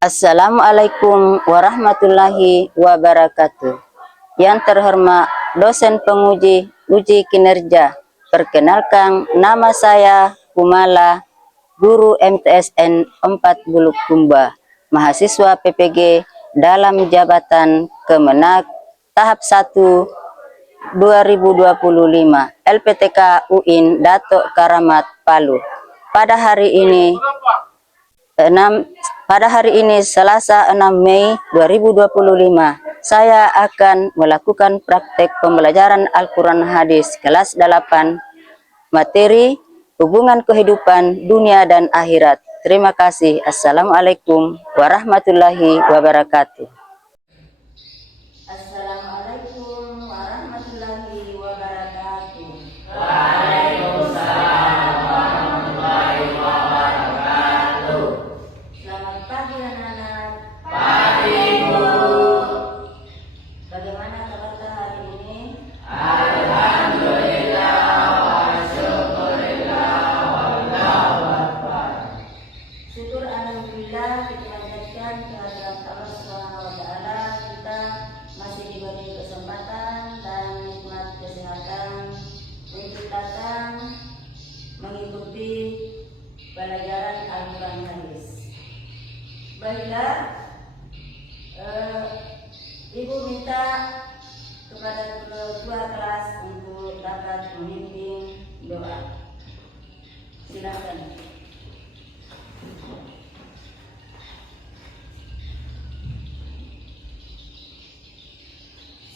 Assalamualaikum warahmatullahi wabarakatuh. Yang terhormat dosen penguji uji kinerja, perkenalkan nama saya Kumala, guru MTSN 4 Bulukumba, mahasiswa PPG dalam jabatan Kemenak tahap 1 2025 LPTK UIN Datuk Karamat Palu. Pada hari ini Selasa 6 Mei 2025, saya akan melakukan praktek pembelajaran Al-Quran Hadis kelas 8, materi hubungan kehidupan dunia dan akhirat. Terima kasih. Assalamualaikum warahmatullahi wabarakatuh. Assalamualaikum warahmatullahi wabarakatuh. Mengikuti pelajaran Al-Quran Hadis. Baiklah, Ibu minta kepada ketua kelas untuk dapat memimpin doa. Silakan.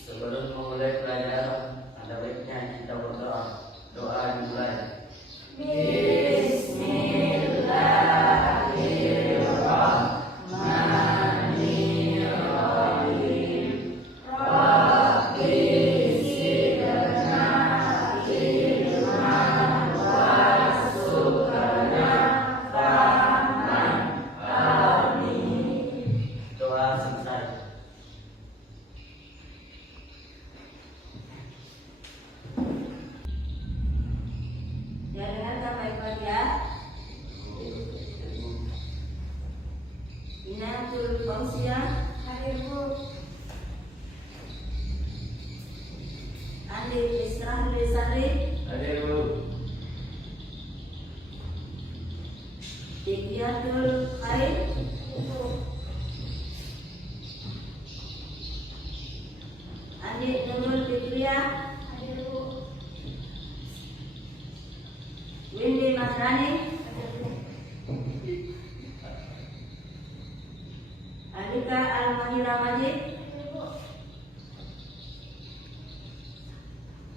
Sebelum memulai pelajaran, ada baiknya kita berdoa. Doa dimulai. Doa selesai. Ya, dengarkan baik-baik ya. Inatul Fauziah hadir Bu. Andi Israhli Sari Hadir Bu. Dikiatul Khair Andi Nurul Fitria hadir Bu. Windy Masrani Alika Al-Mahira Majid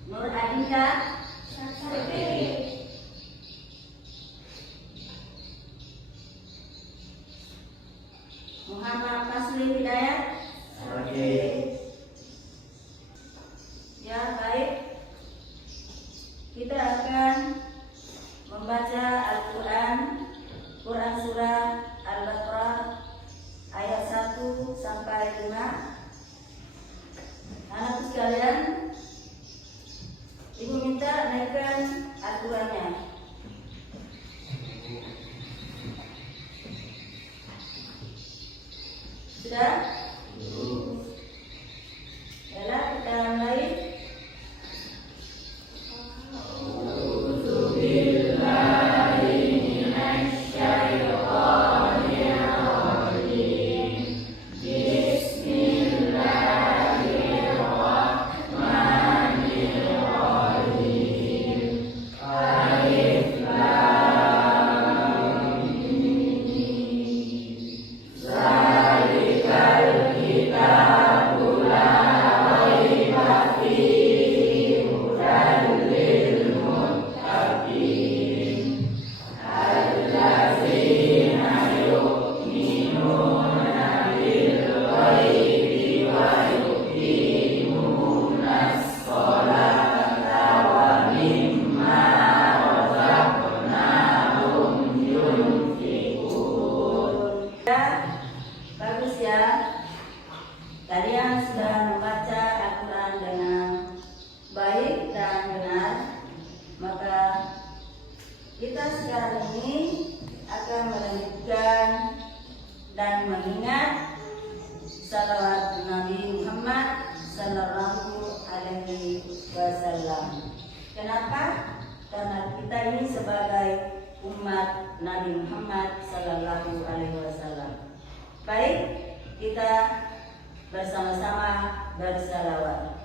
Nur Adinda Muhammad Fasli Hidayat. Ya, baik. Kita akan membaca Al-Quran, Quran Surah Al-Baqarah ayat 1 sampai 5. Anak sekalian, Ibu minta naikkan Al-Qurannya. Sudah? Yalah, kita mulai. Zalikal Nabi Muhammad Sallallahu Alaihi Wasallam. Baik, kita bersama-sama bersalawat.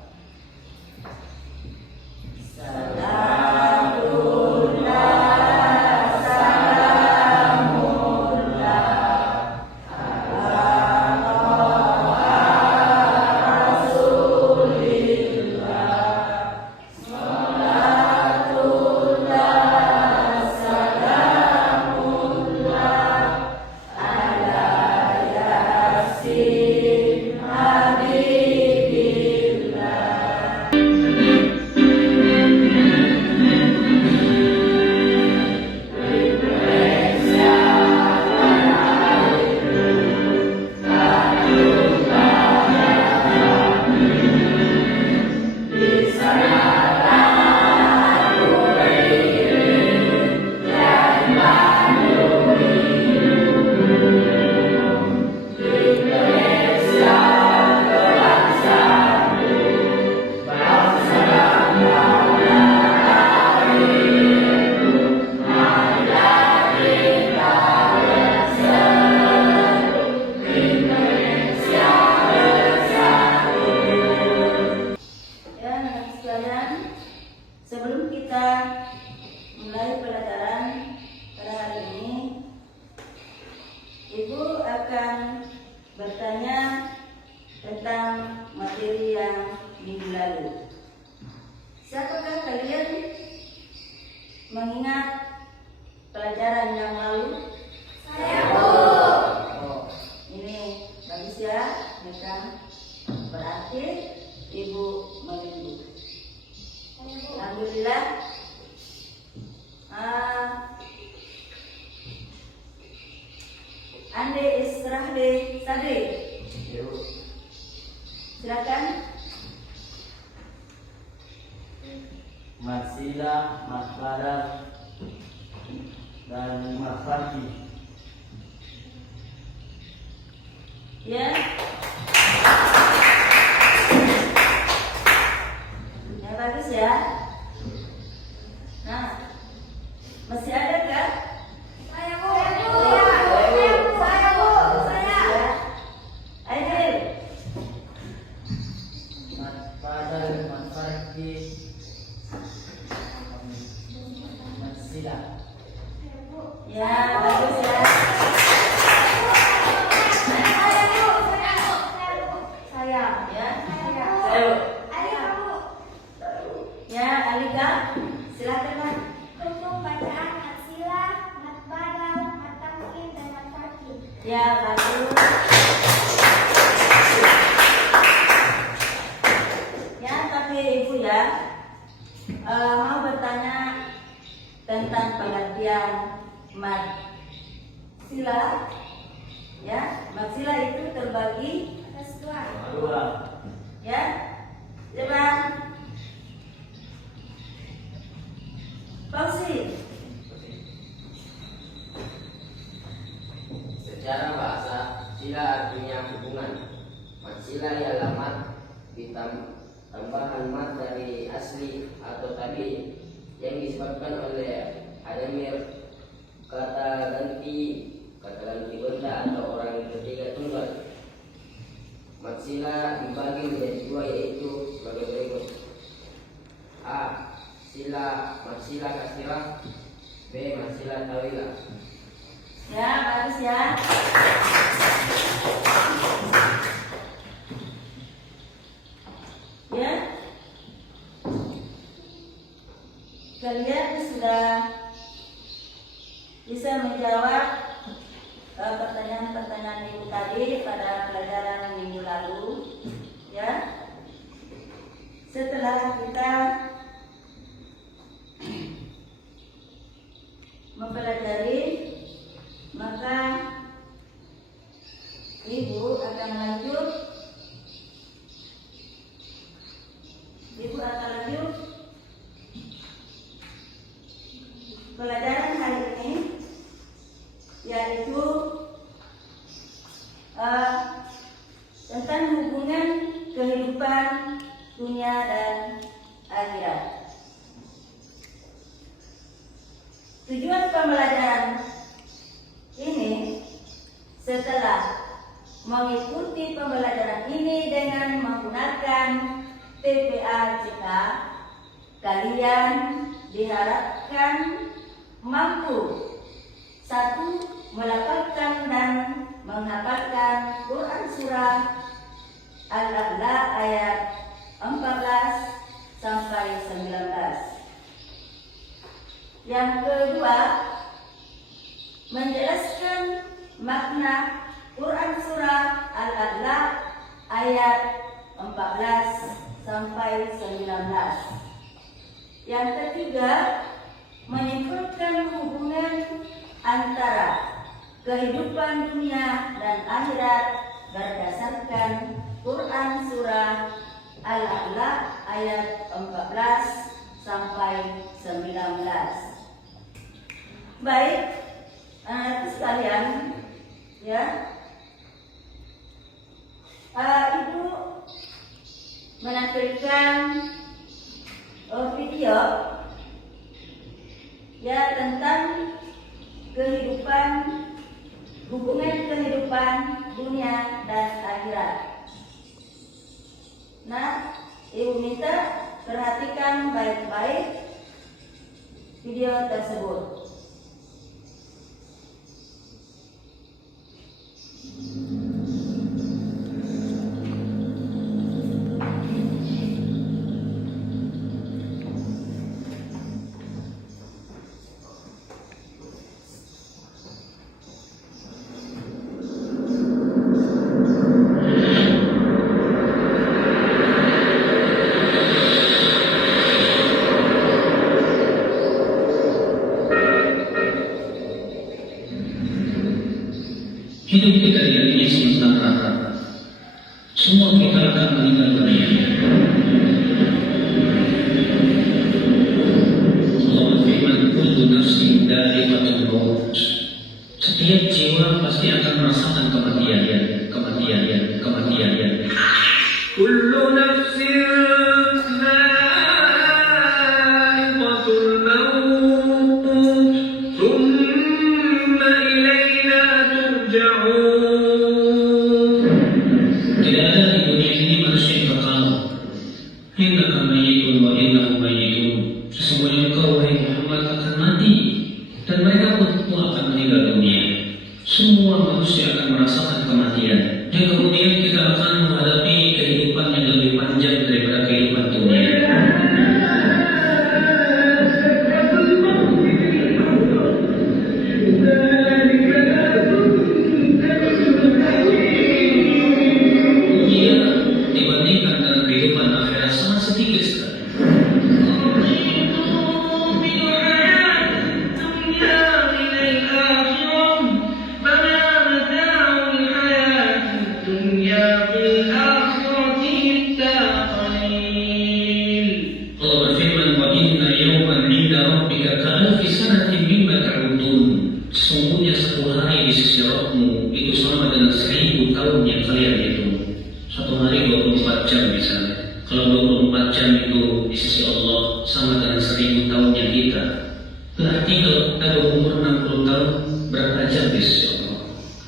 Sebelum kita mulai pelajaran pada hari ini, Ibu akan bertanya tentang materi yang minggu lalu. Siapakah kalian mengingat pelajaran yang lalu? Saya, Bu. Oh, ini bagus ya, mereka berarti Ibu menunggu. Alhamdulillah. Ande Israhli Sadri. Silakan. Marsila, Maskara, dan Marfati. Ya. Yang bagus ya. Nah, masih ada kah? Saya, Bu. Saya, Bu. Saya. Aidil. Matpada, Marfati, Marsila. Ya, bagus ya. Saya. Ya. Saya. Ayo. Ayo, Bu. Ya, Alika. Silakan, Pak. Rukun bacaan Matsila, Matbadal, Matamkin, dan Matfakin. Ya, bagus. Ya, tapi Ibu ya, mau bertanya tentang pengertian mat sila. Ya, mat sila itu terbagi Atas dua. Dua. ya. Coba Fauzi. Secara bahasa, sila artinya hubungan. Matsila ialah mat tambahan mat dari asli atau tadi yang disebabkan oleh adanya kata ganti benda atau orang ketiga tunggal. Matsila dibagi menjadi dua, yaitu sebagai berikut: A. Matsila kasirah, B. Matsila tawilah. Ya, bagus ya. Ya. Kalian sudah bisa menjawab pertanyaan-pertanyaan Ibu tadi pada pelajaran minggu lalu, ya. Setelah kita mempelajari, maka Ibu akan lanjut. Pelajaran hari ini yaitu tentang hubungan kehidupan dunia dan akhirat. Tujuan pembelajaran ujian TPA-CK, kalian diharapkan mampu: 1. Melafalkan dan menghafalkan Quran Surah Al-A'la ayat 14 sampai 19. Yang kedua, menjelaskan makna Quran Surah Al-A'la ayat 14 sampai 19. Yang ketiga, menyimpulkan hubungan antara kehidupan dunia dan akhirat berdasarkan Quran Surah Al-A'la ayat 14 sampai 19. Baik, anak sekalian, ya, Ibu menampilkan video ya tentang hubungan kehidupan dunia dan akhirat. Nah, Ibu minta perhatikan baik-baik video tersebut. Hidup kita di dunia sementara. Semua kita akan meninggal dunia. Allah berfirman, "Kullu nafsin dha'iqatul maut." Setiap jiwa pasti akan merasakan kematian. Kullu nafsin dha'iqatul maut, thumma ilaina turja'un. Tidak ada di dunia ini manusia yang kekal. Innaka mayyitun wa innahum mayyitun. Sesungguhnya engkau, wahai Muhammad, akan mati dan mereka pun akan meninggal dunia. Semua manusia akan merasakan kematian, dan kemudian kita akan menghadapi kehidupan yang lebih panjang daripada kehidupan dunia. Dunia dibandingkan dengan kehidupan akhirat sangat sedikit sekali. Allah berfirman, "Wa inna yawman 'inda rabbika ka'alfi sanatin mimma ta'udun." Sesungguhnya satu hari di sisi Rabbmu itu sama dengan 1000 tahun yang kalian hitung. Satu hari 24 jam misalnya. Kalau 24 jam itu di sisi Allah sama dengan 1000 tahun yang kita. Berarti kalau kita berumur 60 tahun, berapa jam di sisi Allah?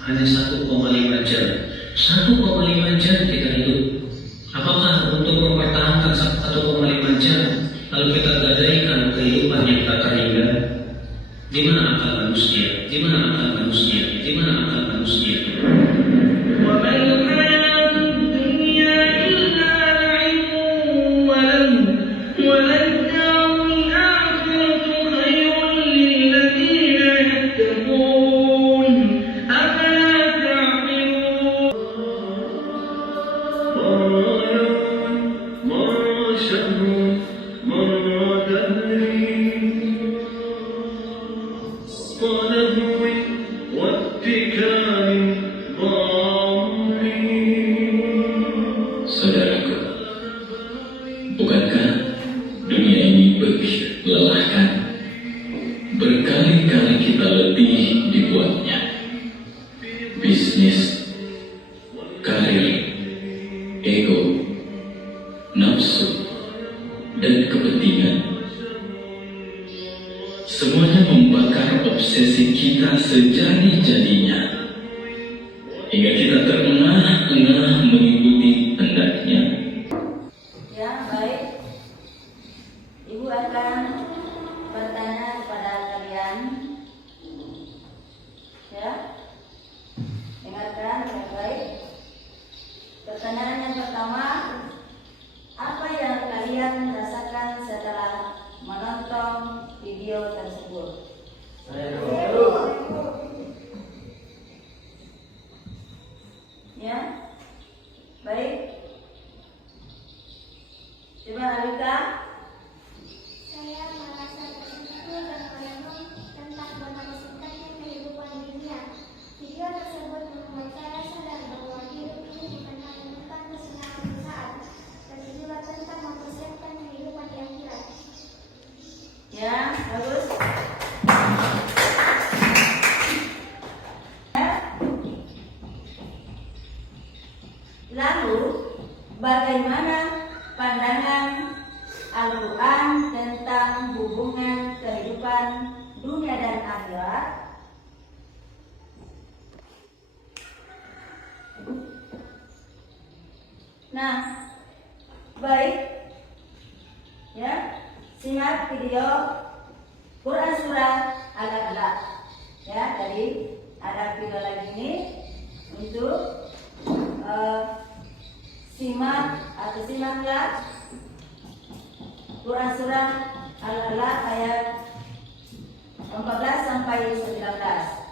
Hanya 1,5 jam. 1,5 jam kita hidup. Apakah untuk mempertahankan 1,5 jam lalu kita gadaikan kehidupan yang tak terhingga? Di mana akal manusia? Di mana akal manusia? Di mana akal manusia? Wa mal hayatud dunya illa la'ibun wa lad-darul akhiratu khairun lil ladzina yattaqun afala ta'qilun. Saudaraku, bukankah dunia ini begitu melelahkan? Berkali-kali kita letih dibuatnya. Bisnis, karir, ego, nafsu, dan kepentingan. Semuanya membakar obsesi kita sejadi-jadinya, hingga kita terengah-engah mengikuti hendaknya. bagaimana pandangan Al-Quran tentang hubungan kehidupan dunia dan akhirat? Nah, baik, ya, simak video Quran Surah Al-Alaq. Ya, tadi ada video lagi ini untuk simaklah Quran Surah Al-Alaq ayat 14 sampai 19.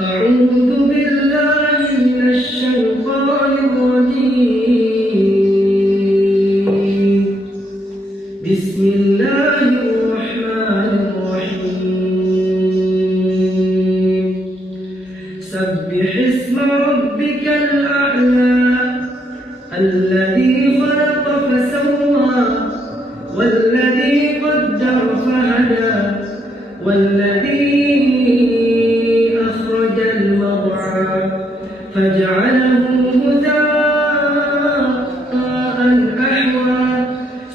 أعوذ بالله من الشيطان الرجيم بسم الله الرحمن الرحيم سبح اسم ربك الأعلى الذي خلق فسوى والذي قدر فهدى والذي أخرج المرعى فجعله غثاء أحوى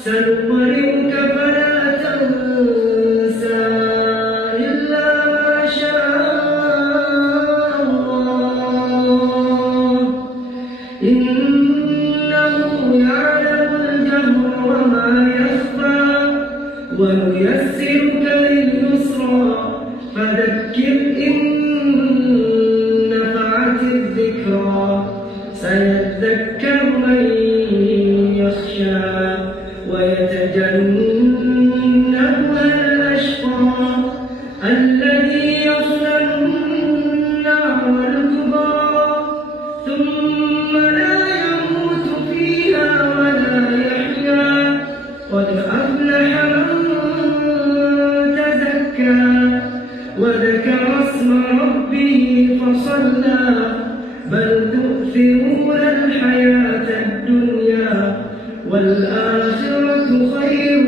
سنقرئك فلا تنسى إلا ما شاء الله إنه يعلم الجهر وما يخفى ونيسرك لليسرى فذكر إن نفعت الذكرى سيذكر من يخشى ويتجنبها الأشقى الذي يصلى النار الكبرى ثم لا يموت فيها ولا يحيا قد أفلح من تزكى وذكر اسم ربه فصلى بل تؤثرون الحياة الدنيا والآخرة خير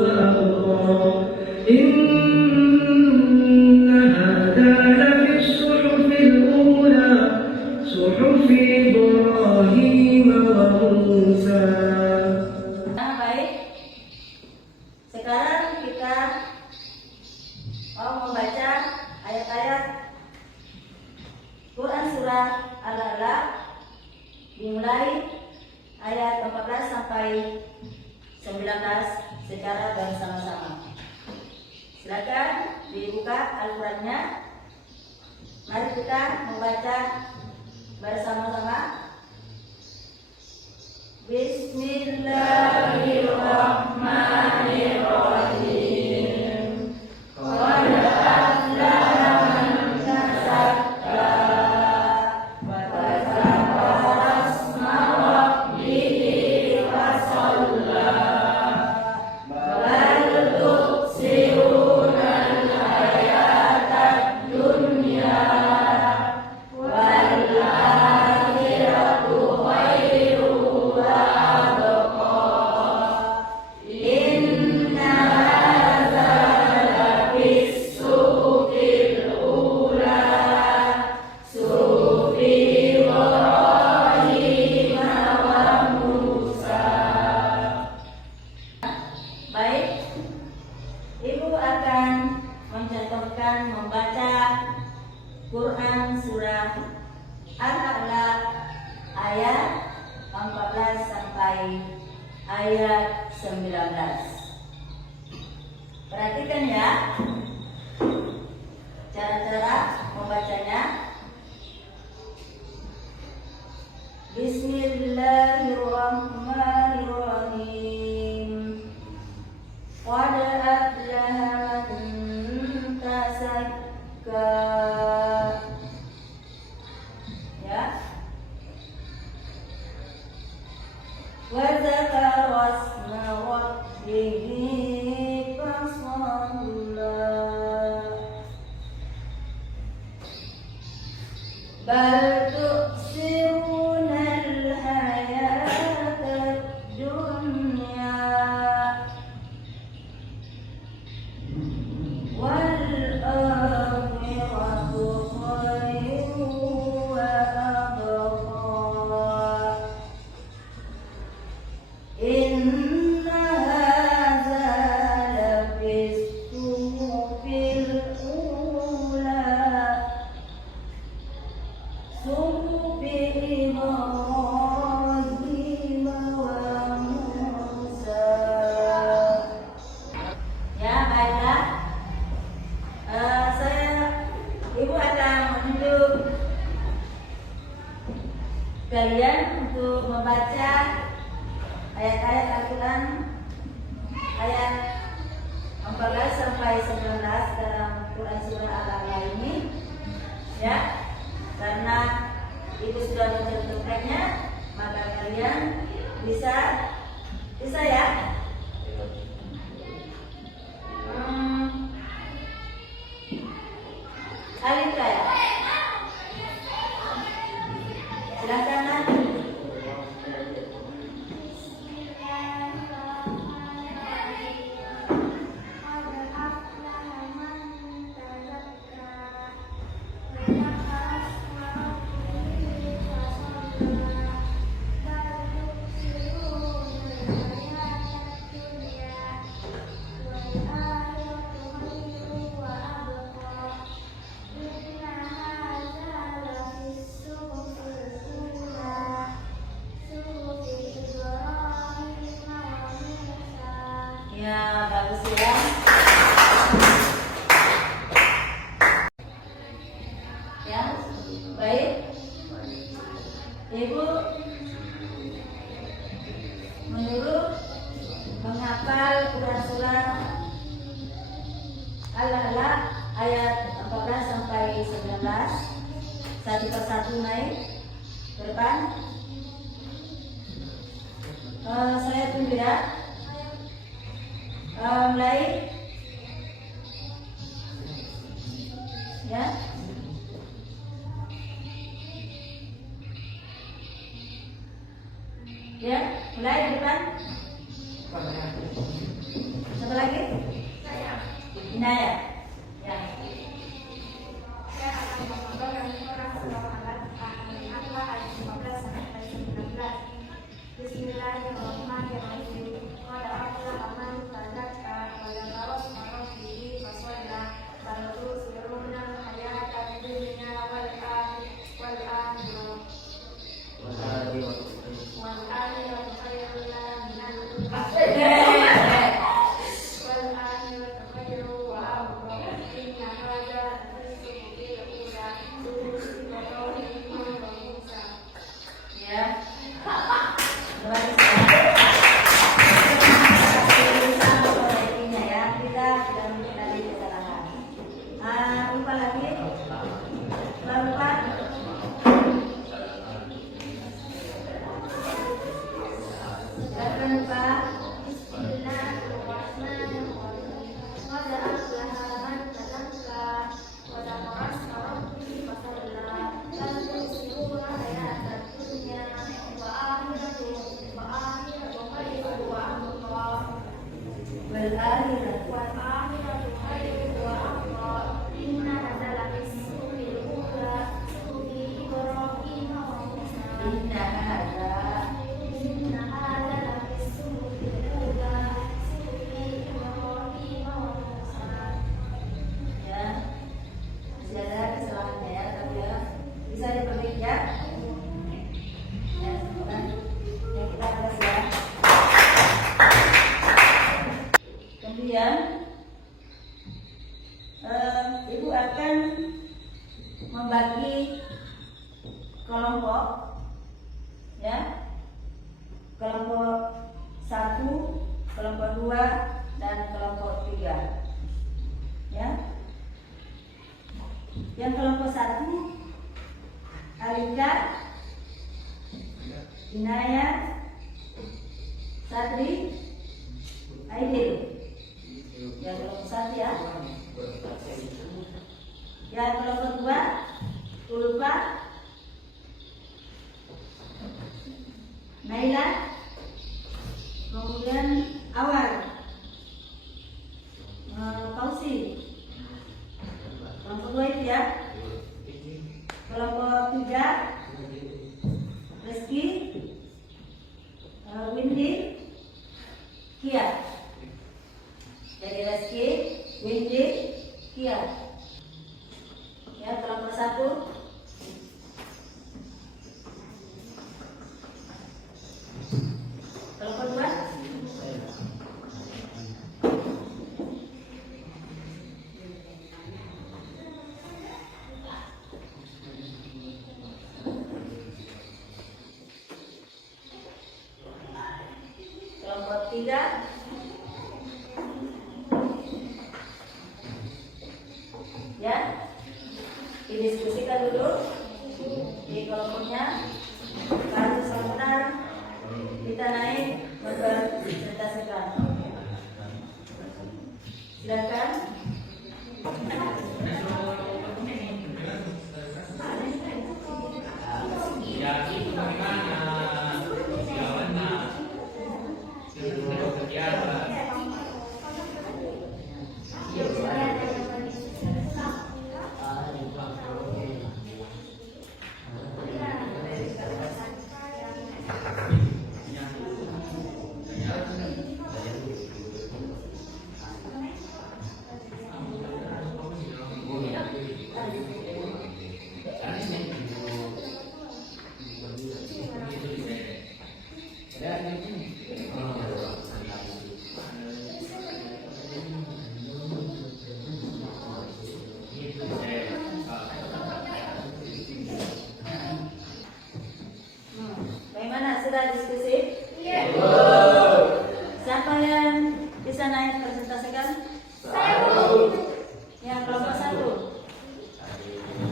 وأبقى إن هذا لفي الصحف الأولى صحف إبراهيم وموسى. Nah, baik. Sekarang kita mau membaca ayat-ayat Quran Surah Al-Alaq dimulai ayat 14 sampai 19 secara bersama-sama. Silakan dibuka Al-Qurannya. Mari kita membaca bersama-sama. Bismillahirrahmanirrahim. Qad aflaha man tazakka wa dzakara asma rabbih fasalla bal tu'thiruna al-hayata ad-dunya wal akhiratu khairu wa abqa inna hadza lafis suhufil ula suhufi Ibrahim wa Musa. Baik, Ibu akan mencontohkan membaca Quran Surah Al-Alaq ayat 14 sampai ayat 19. Perhatikan ya cara-cara membacanya. Bismillahirrahmanirrahim. Qad aflaha man tazakka. Ya. Wa dzakara asma rabbih fasalla Al-Quran ayat 14 sampai 19 dalam Quran surah Al-A'la ini, ya, karena ibu sudah mencontohkannya, maka kalian bisa ya. Alif ya. Silakan nanti. Ya, bagus ya. Ya, baik. Ibu menyuruh menghafal Quran surah Al-A'la ayat 14 sampai 19 satu persatu naik ke depan. Saya tunggu ya. Mulai ya. Ya, mulai di depan. Satu lagi? Inaya. Ya. Saya akan membacakan surah Al-A'la ayat 15 sampai 19. Bismillahirrahmanirrahim. Qad aflaha man tazakka wa dzakara isma rabbih fasalla bal tusiruna al-hayata ad-dunya wal akhirah khairun minal ula wal akhiratu khairun wa abqa inna hadza rizqul ula Ya. Ibu akan membagi kelompok, ya, kelompok 1, kelompok 2, dan kelompok 3, ya. Yang kelompok 1, Alika, Inaya, Satri, Aidil. Yang kelompok 1 ya. Yang kelompok 2, Ulfa, Naila, kemudian Awal, Fauzi. Kelompok 2 itu ya. Kelompok 3, Rizky, Windy, Kia. Jadi Rizky, Windy, Kia. Ya, kelompok 1, kelompok 2, kelompok kelompok 3. Ya, didiskusikan dulu di kelompoknya. Kalau sudah benar, kita naik mempresentasikan. Silakan. Bagaimana, sudah diskusi? Iya. Siapa yang bisa naik presentasikan? Yang kelompok 1.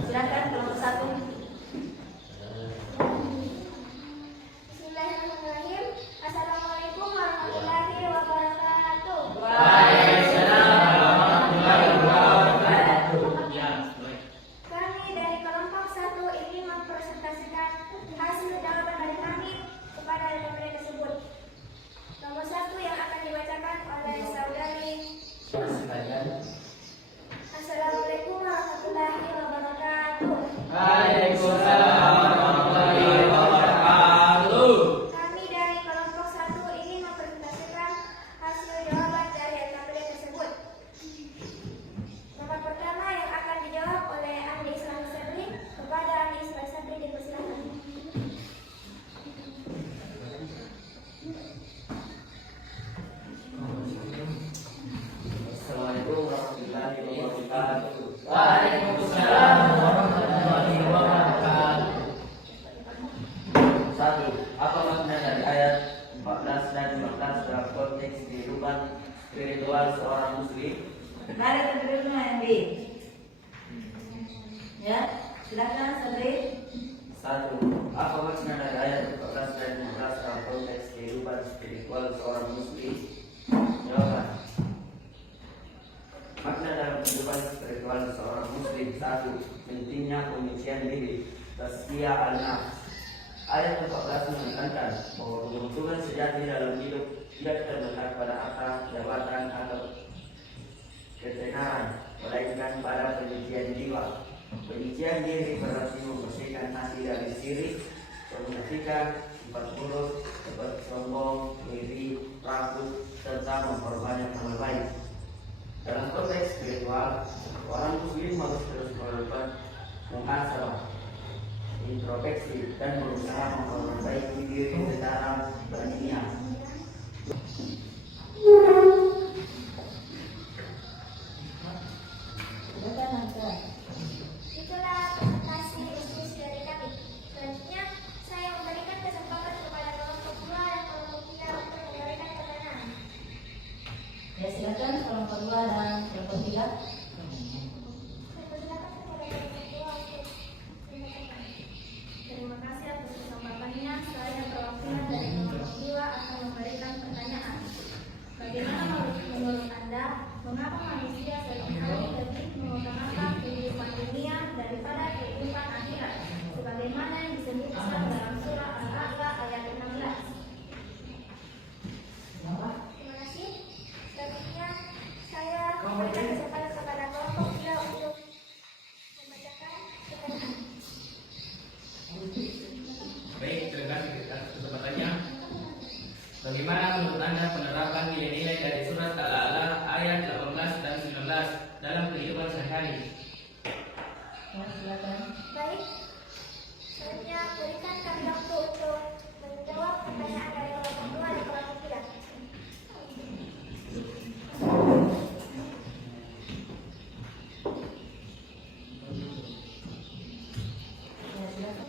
Silakan kelompok 1. Bismillahirrahmanirrahim. Assalamualaikum warahmatullahi wabarakatuh. Kami dari kelompok 1 ingin mempresentasikan hasil jawaban dari kami kepada lembaga tersebut. Nomor 1 yang akan dibacakan oleh saudari. Assalamualaikum warahmatullahi wabarakatuh. Kami dari kelompok 1 ingin mempresentasikan hasil jawaban dari lembaga tersebut. Nomor pertama yang akan dijawab oleh Andi Islam Sabri. Kepada Andi Islam Sabri dipersilakan. Assalamualaikum warahmatullahi wabarakatuh. Waalaikumsalam warahmatullahi wabarakatuh. 1. Apa makna dari ayat 14 dan 15 dalam konteks kehidupan spiritual seorang muslim? Mari tentunya Andi. Ya, silakan Sabri. 1. Apa makna dari ayat 14 dan 15 dalam konteks kehidupan spiritual seorang muslim? Jawaban. Makna dalam kehidupan spiritual seorang muslim: 1. Pentingnya penyucian diri, tazkiyah al-nafs. Ayat 14 menekankan bahwa keberuntungan sejati dalam hidup tidak terletak pada harta, jabatan, atau ketenaran, melainkan pada penyucian jiwa. Penyucian diri berarti membersihkan hati dari syirik, kemunafikan, sifat buruk seperti sombong, iri, ragu, serta memperbanyak amal baik. Dalam konteks spiritual, orang muslim harus terus melakukan muhasabah, introspeksi, dan berusaha memperbaiki diri secara berniat. Silakan Anda. Itulah presentasi diskusi dari kami. Selanjutnya, saya memberikan kesempatan kepada kelompok 2 dan kelompok 3 untuk memberikan pertanyaan. Ya, silakan kelompok 2 dan kelompok 3. Saya persilakan kepada kelompok 2 untuk menyampaikan. Terima kasih atas kesempatannya. Saya perwakilan dari kelompok 2 akan memberikan pertanyaan. Bagaimana menurut Anda, mengapa manusia seringkali lebih mengutamakan kehidupan dunia daripada kehidupan akhirat? Sebagaimana yang disebutkan dalam surah Al-A'la ayat 16. Terima kasih. Selanjutnya, saya memberikan kesempatan kepada kelompok 3 untuk membacakan pertanyaan. Baik, terima kasih atas kesempatannya. Bagaimana menurut Anda penerapan nilai-nilai dari surat Al-A'la ayat 18 dan 19 dalam kehidupan sehari-hari? Ya, silakan. Baik. Selanjutnya, berikan kami waktu untuk menjawab pertanyaan dari kelompok 2 dan kelompok 3. Ya, silakan.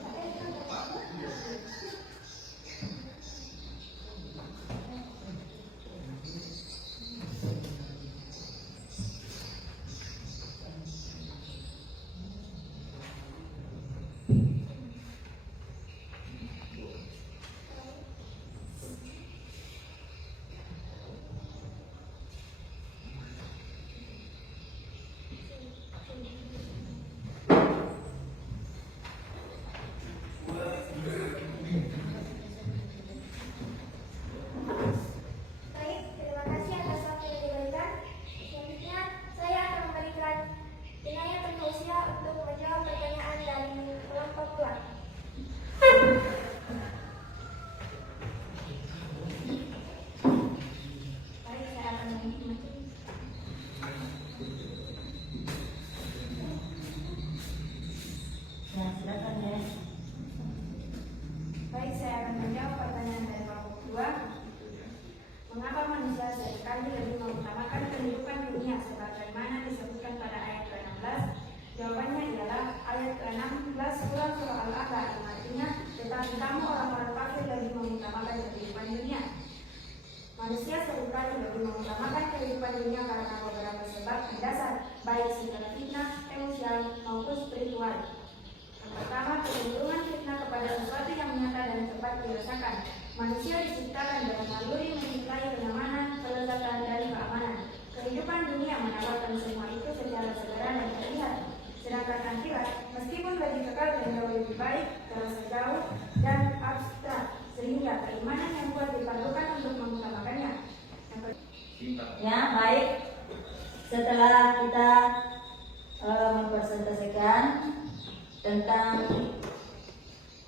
seringkali lebih mengutamakan kehidupan dunia sebagaimana disebutkan pada ayat ke-16? Jawabannya ialah ayat ke-16 surah Al-A'la, yang artinya, tetapi kamu orang-orang kafir lebih mengutamakan kehidupan dunia. Manusia seringkali lebih mengutamakan kehidupan dunia karena beberapa sebab mendasar, baik secara fitnah, emosial, maupun spiritual. Yang pertama, kecenderungan fitnah kepada sesuatu yang nyata dan cepat dirasakan. Manusia diciptakan dengan naluri mencintai kenyamanan, kelezatan, dan keamanan. Kehidupan dunia menawarkan semua itu secara segera dan terlihat. Sedangkan akhirat, meskipun lebih kekal dan jauh lebih baik, terasa jauh dan abstrak, sehingga keimanan yang kuat diperlukan untuk mengutamakannya. Ya, baik. Setelah kita mempresentasikan tentang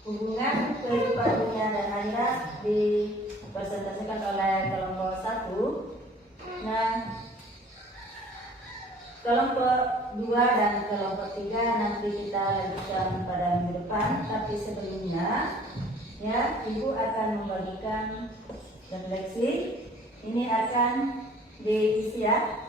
hubungan kehidupan dunia dan akhirat dipresentasikan oleh kelompok 1. Nah, kelompok 2 dan kelompok 3 nanti kita lanjutkan pada minggu depan. Tapi sebelumnya, ya, Ibu akan membagikan refleksi. Ini akan diisi ya.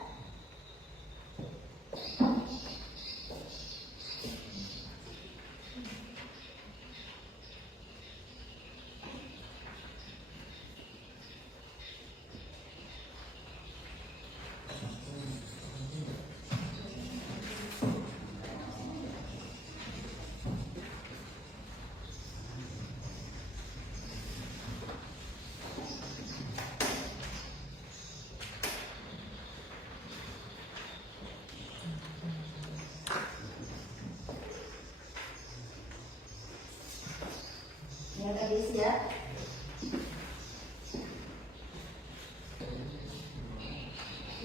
Yang diisi ya.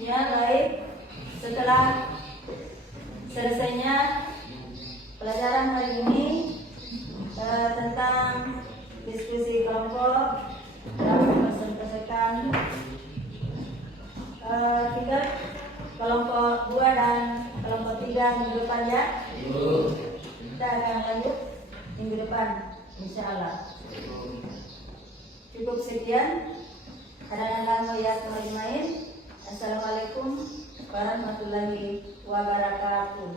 Ya, baik. Setelah selesainya pelajaran hari ini tentang diskusi kelompok dalam mempresentasikan tinggal kelompok 2 dan kelompok 3 minggu depan ya. Kita akan lanjut minggu depan, insya Allah. Cukup sekian. Kadang-kadang ya teman-teman. Assalamualaikum warahmatullahi wabarakatuh.